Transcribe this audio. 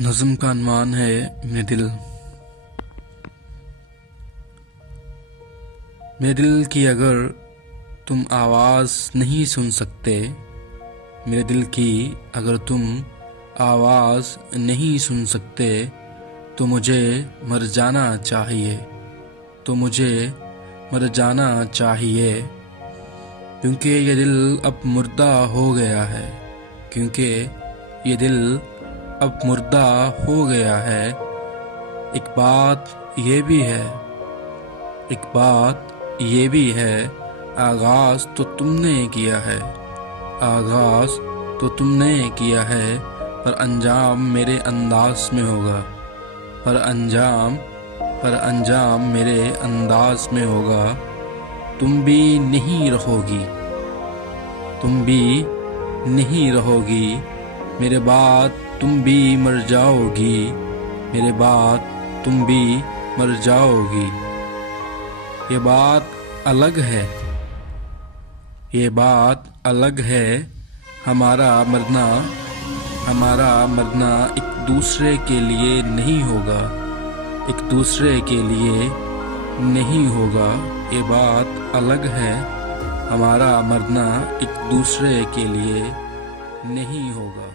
नज़्म का अनवान है मेरे दिल की अगर तुम आवाज़ नहीं सुन सकते, मेरे दिल की अगर तुम आवाज़ नहीं सुन सकते, तो मुझे मर जाना चाहिए, तो मुझे मर जाना चाहिए। क्योंकि ये दिल अब मुर्दा हो गया है, क्योंकि ये दिल अब मुर्दा हो गया है। एक बात ये भी है, एक बात ये भी है, आगाज़ तो तुमने किया है, आगाज़ तो तुमने किया है, पर अंजाम मेरे अंदाज में होगा, पर अंजाम मेरे अंदाज में होगा। तुम भी नहीं रहोगी, तुम भी नहीं रहोगी, मेरे बाद तुम भी मर जाओगी, मेरे बाद तुम भी मर जाओगी। ये बात अलग है, ये बात अलग है, हमारा मरना एक दूसरे के लिए नहीं होगा, एक दूसरे के लिए नहीं होगा। ये बात अलग है, हमारा मरना एक दूसरे के लिए नहीं होगा।